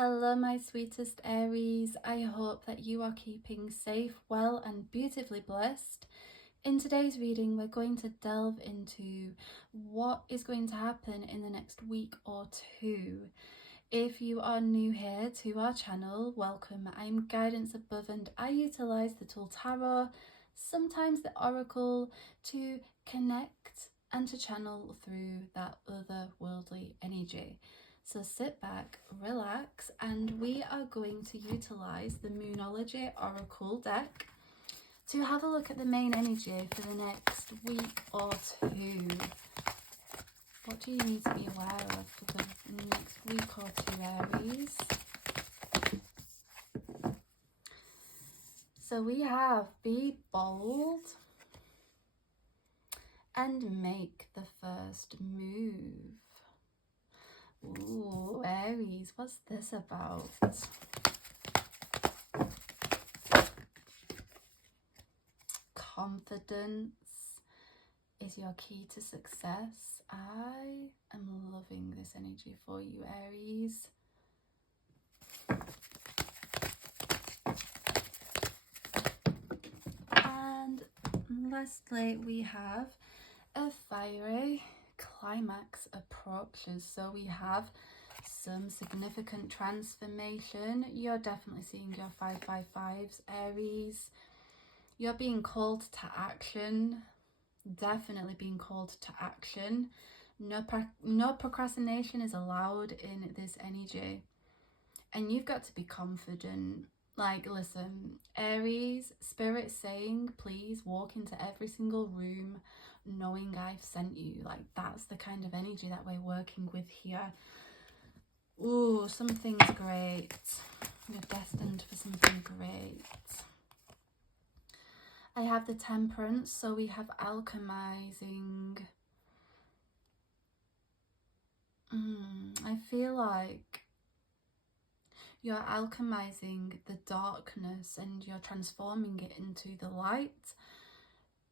Hello, my sweetest Aries. I hope that you are keeping safe, well, and beautifully blessed. In today's reading, we're going to delve into what is going to happen in the next week or two. If you are new here to our channel, welcome. I'm Guidance Above and I utilize the tool Tarot, sometimes the Oracle, to connect and to channel through that otherworldly energy. So sit back, relax, and we are going to utilize the Moonology Oracle deck to have a look at the main energy for the next week or two. What do you need to be aware of for the next week or two, Aries? So we have be bold and make the first move. Ooh, Aries, what's this about? Confidence is your key to success. I am loving this energy for you, Aries. And lastly, we have a fiery climax approaches. So we have some significant transformation. You're definitely seeing your 555s, Aries. You're being called to action. Definitely being called to action. No procrastination is allowed in this energy. And you've got to be confident. Like, listen, Aries, Spirit saying, please walk into every single room knowing I've sent you. Like, that's the kind of energy that we're working with here. Ooh, something's great. You're destined for something great. I have the Temperance, so we have alchemizing. I feel like you're alchemizing the darkness and you're transforming it into the light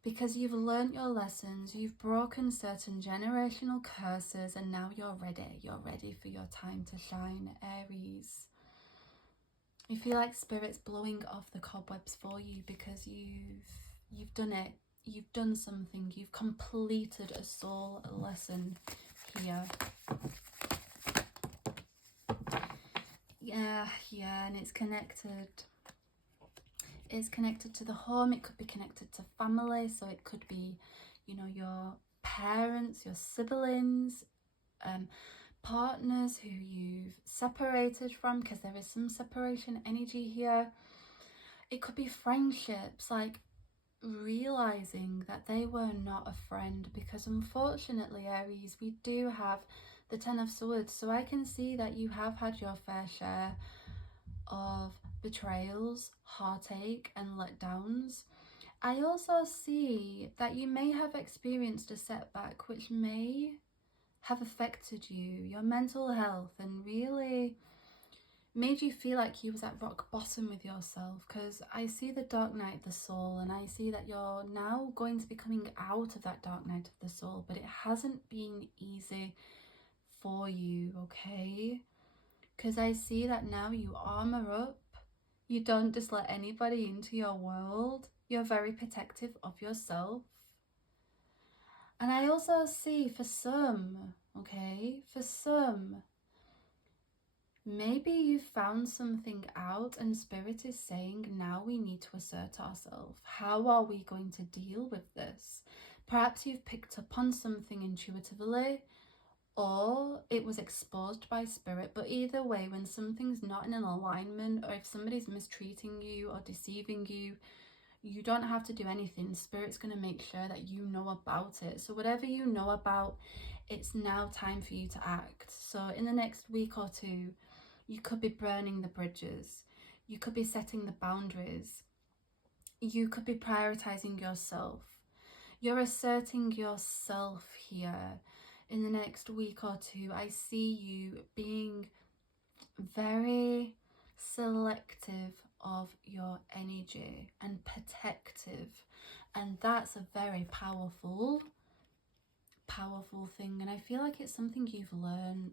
because you've learnt your lessons, you've broken certain generational curses, and now you're ready for your time to shine, Aries. I feel like Spirit's blowing off the cobwebs for you because you've done it. You've done something. You've completed a soul lesson here. Yeah, and it's connected. It's connected to the home. It could be connected to family. So it could be, your parents, your siblings, partners who you've separated from, because there is some separation energy here. It could be friendships, like realizing that they were not a friend, because unfortunately, Aries, we do have the Ten of Swords, so I can see that you have had your fair share of betrayals, heartache and letdowns. I also see that you may have experienced a setback which may have affected you, your mental health, and really made you feel like you was at rock bottom with yourself, because I see the dark night of the soul and I see that you're now going to be coming out of that dark night of the soul, but it hasn't been easy for you, okay? Because I see that now you armor up. You don't just let anybody into your world. You're very protective of yourself. And I also see for some, maybe you found something out and Spirit is saying, now we need to assert ourselves. How are we going to deal with this? Perhaps you've picked up on something intuitively, or it was exposed by Spirit. But either way, when something's not in an alignment, or if somebody's mistreating you or deceiving you, you don't have to do anything. Spirit's going to make sure that you know about it. So whatever you know about, it's now time for you to act. So in the next week or two, you could be burning the bridges. You could be setting the boundaries. You could be prioritizing yourself. You're asserting yourself here. In the next week or two, I see you being very selective of your energy and protective, and that's a very powerful powerful thing, and I feel like it's something you've learned,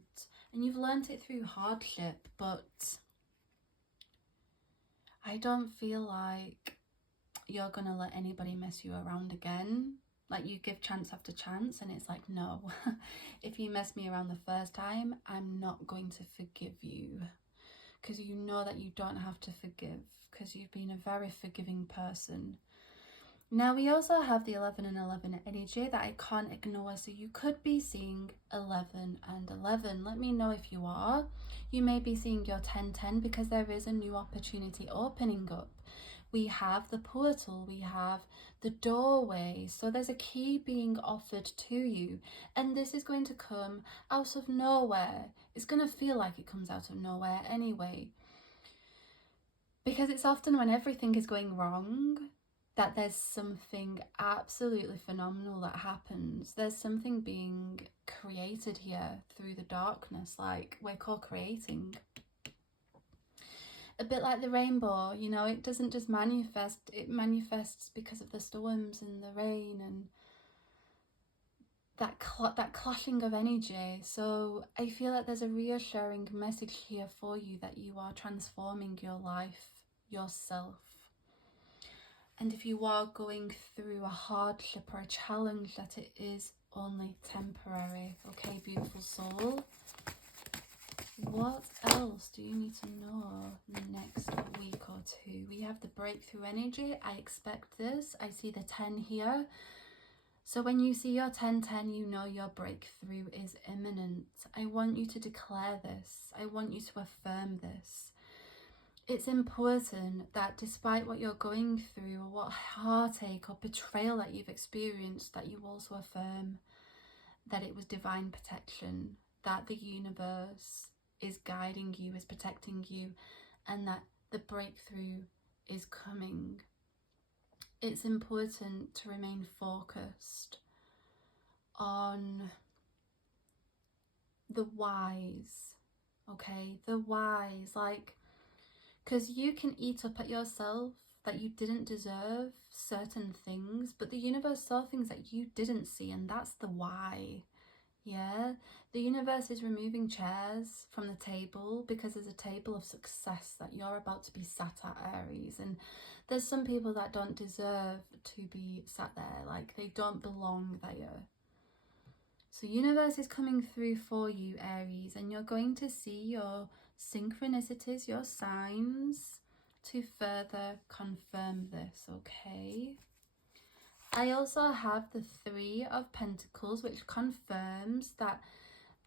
and you've learned it through hardship, but I don't feel like you're gonna let anybody mess you around again. Like, you give chance after chance, and it's like, no. If you mess me around the first time, I'm not going to forgive you, because you know that you don't have to forgive, because you've been a very forgiving person. Now, we also have the 11 and 11 energy that I can't ignore. So you could be seeing 11 and 11. Let me know if you are. You may be seeing your 10-10 because there is a new opportunity opening up. We have the portal, we have the doorway. So there's a key being offered to you. And this is going to come out of nowhere. It's going to feel like it comes out of nowhere anyway. Because it's often when everything is going wrong that there's something absolutely phenomenal that happens. There's something being created here through the darkness, like we're co-creating. A bit like the rainbow, you know, it doesn't just manifest, it manifests because of the storms and the rain and that clashing of energy. So I feel like there's a reassuring message here for you that you are transforming your life, yourself. And if you are going through a hardship or a challenge, that it is only temporary. Okay, beautiful soul. What else do you need to know next week or two? We have the breakthrough energy. I expect this. I see the 10 here. So when you see your 10-10, you know your breakthrough is imminent. I want you to declare this. I want you to affirm this. It's important that despite what you're going through or what heartache or betrayal that you've experienced, that you also affirm that it was divine protection, that the universe is guiding you, is protecting you, and that the breakthrough is coming. It's important to remain focused on the whys, okay? The whys, like, because you can eat up at yourself that you didn't deserve certain things, but the universe saw things that you didn't see, and that's the why. Yeah, the universe is removing chairs from the table because there's a table of success that you're about to be sat at, Aries. And there's some people that don't deserve to be sat there, like they don't belong there. So universe is coming through for you, Aries, and you're going to see your synchronicities, your signs to further confirm this, okay? I also have the 3 of Pentacles, which confirms that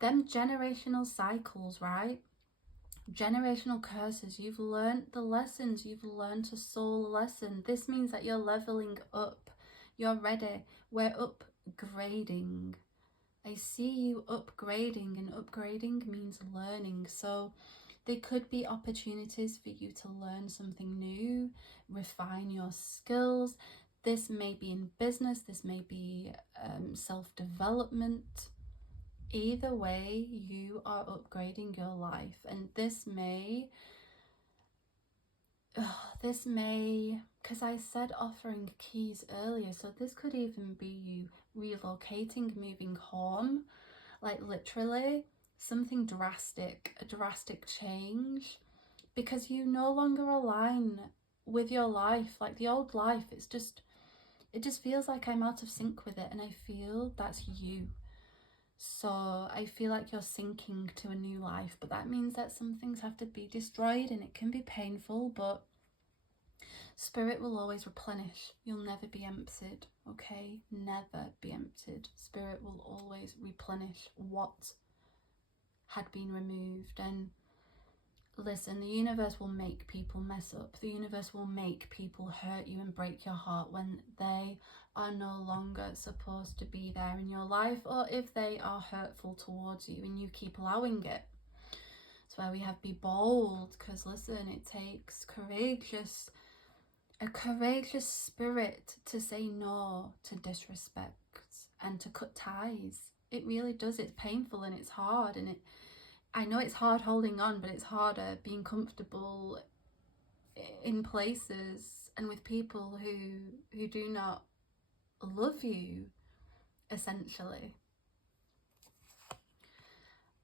them generational cycles, right? Generational curses, you've learned the lessons, you've learned a soul lesson. This means that you're leveling up, you're ready, we're upgrading. I see you upgrading, and upgrading means learning. So there could be opportunities for you to learn something new, refine your skills. This may be in business, this may be self-development. Either way, you are upgrading your life, and this may, because I said offering keys earlier, so this could even be you relocating, moving home, like literally something drastic, a drastic change, because you no longer align with your life, like the old life. It just feels like I'm out of sync with it, and I feel that's you. So I feel like you're sinking to a new life, but that means that some things have to be destroyed, and it can be painful, but Spirit will always replenish. You'll never be emptied, okay? Never be emptied. Spirit will always replenish what had been removed. And listen, the universe will make people mess up. The universe will make people hurt you and break your heart when they are no longer supposed to be there in your life, or if they are hurtful towards you and you keep allowing it. That's why we have be bold, because listen, it takes a courageous spirit to say no to disrespect and to cut ties. It really does. It's painful and it's hard, and I know it's hard holding on, but it's harder being comfortable in places and with people who do not love you, essentially.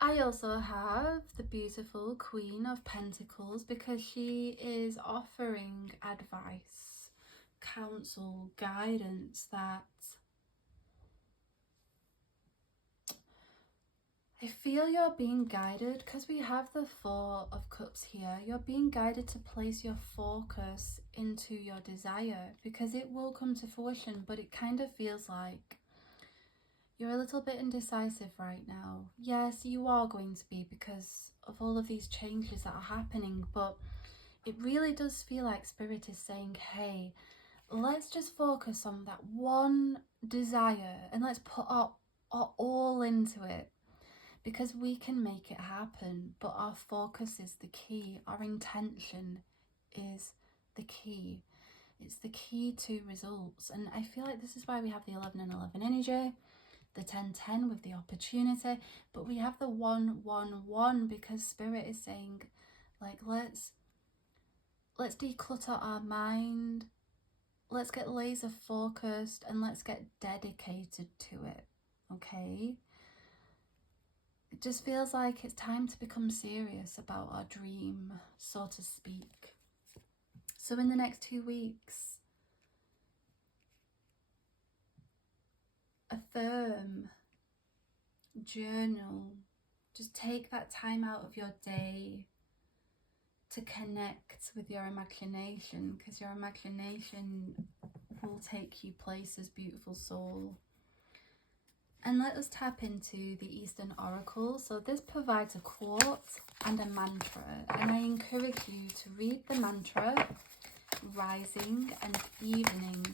I also have the beautiful Queen of Pentacles because she is offering advice, counsel, guidance that I feel you're being guided, because we have the Four of Cups here. You're being guided to place your focus into your desire because it will come to fruition, but it kind of feels like you're a little bit indecisive right now. Yes, you are going to be because of all of these changes that are happening, but it really does feel like Spirit is saying, hey, let's just focus on that one desire and let's put our all into it, because we can make it happen, but our focus is the key. Our intention is the key. It's the key to results. And I feel like this is why we have the 11 and 11 energy, the 10-10 with the opportunity, but we have the 1-1-1 because Spirit is saying, like, let's declutter our mind, let's get laser focused, and let's get dedicated to it. Okay, it just feels like it's time to become serious about our dream, so to speak. So in the next 2 weeks, affirm, journal, just take that time out of your day to connect with your imagination, because your imagination will take you places, beautiful soul. And let us tap into the Eastern Oracle. So this provides a quote and a mantra, and I encourage you to read the mantra rising and evening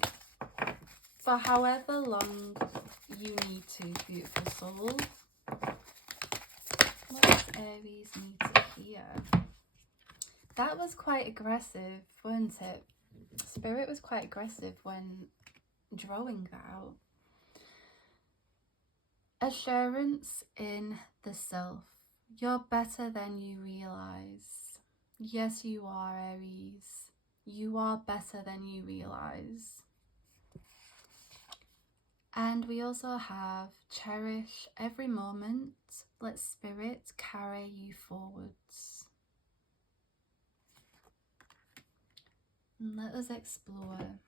for however long you need to, beautiful soul. What does Aries need to hear? That was quite aggressive, wasn't it? Spirit was quite aggressive when drawing that out. Assurance in the self. You're better than you realize. Yes, you are, Aries. You are better than you realize. And we also have cherish every moment. Let Spirit carry you forwards. And let us explore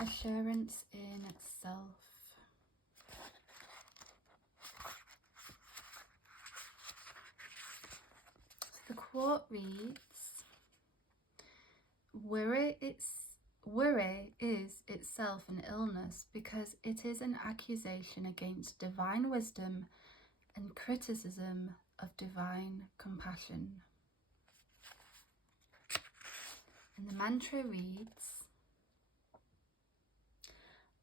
assurance in itself. The quote reads, worry is itself an illness because it is an accusation against divine wisdom and criticism of divine compassion. And the mantra reads,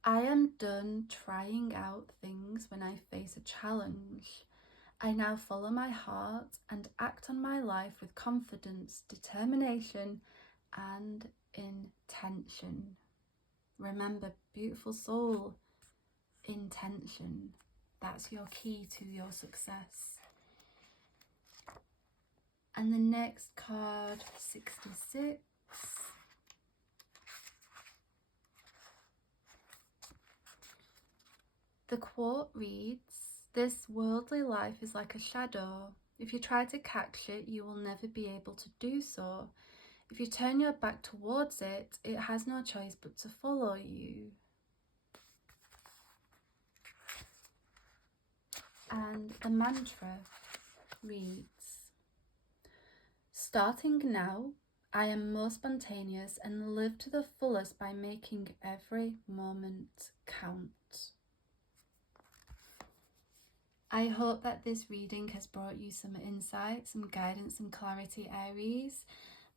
I am done trying out things when I face a challenge. I now follow my heart and act on my life with confidence, determination, and intention. Remember, beautiful soul, intention. That's your key to your success. And the next card, 66. The quote reads, this worldly life is like a shadow. If you try to catch it, you will never be able to do so. If you turn your back towards it, it has no choice but to follow you. And the mantra reads, starting now, I am more spontaneous and live to the fullest by making every moment count. I hope that this reading has brought you some insight, some guidance and clarity, Aries.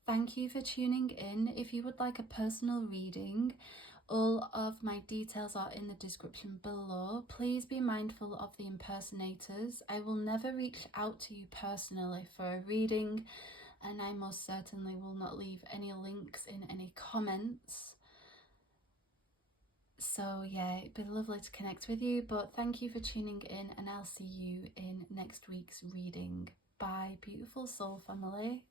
Thank you for tuning in. If you would like a personal reading, all of my details are in the description below. Please be mindful of the impersonators. I will never reach out to you personally for a reading, and I most certainly will not leave any links in any comments. So yeah, it'd be lovely to connect with you, but thank you for tuning in, and I'll see you in next week's reading. Bye, beautiful soul family.